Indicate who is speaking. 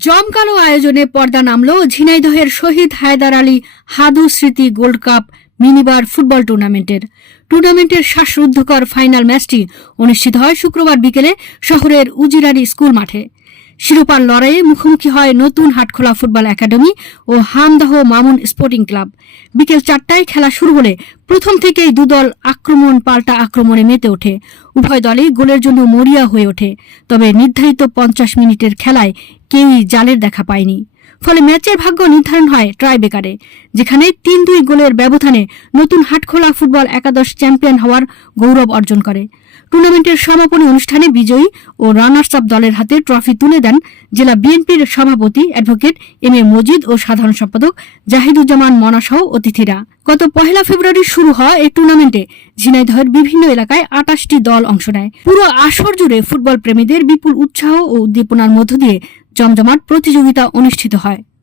Speaker 1: জমকালো আয়োজনে পর্দা নামল ঝিনাইদহের শহীদ হায়দার আলী হাদু স্মৃতি গোল্ড কাপ মিনিবার ফুটবল টুর্নামেন্টের। টুর্নামেন্টের শ্বাসরুদ্ধকর ফাইনাল ম্যাচটি অনুষ্ঠিত হয় শুক্রবার বিকেলে শহরের উজিরারি স্কুল মাঠে। শিরোপার লড়াইয়ে মুখোমুখি হয় নতুন হাটখোলা ফুটবল একাডেমি ও হামদাহ মামুন স্পোর্টিং ক্লাব। বিকেল চারটায় খেলা শুরু হলে প্রথম থেকেই দুদল আক্রমণ পাল্টা আক্রমণে মেতে ওঠে। উভয় দলই গোলের জন্য মরিয়া হয়ে ওঠে। তবে নির্ধারিত পঞ্চাশ মিনিটের খেলায় কেউই জালের দেখা পায়নি। ফলে ম্যাচের ভাগ্য নির্ধারণ হয় ট্রাইবেকারে, যেখানে তিন দুই গোলের ব্যবধানে নতুন হাটখোলা ফুটবল একাদশ চ্যাম্পিয়ন হওয়ার গৌরব অর্জন করে। টুর্নামেন্টের সমাপনী অনুষ্ঠানে বিজয়ী ও রানার্স আপ দলের হাতে ট্রফি তুলে দেন জেলা বিএনপির সভাপতি অ্যাডভোকেট এম এ মজিদ ও সাধারণ সম্পাদক জাহিদুজ্জামান মনা সহ অতিথিরা। গত পহেলা ফেব্রুয়ারি শুরু হওয়া এই টুর্নামেন্টে ঝিনাইদহের বিভিন্ন এলাকায় আটাশটি দল অংশ নেয়। পুরো আসর জুড়ে ফুটবল প্রেমীদের বিপুল উৎসাহ ও উদ্দীপনার মধ্য দিয়ে জমজমাট প্রতিযোগিতা অনুষ্ঠিত হয়।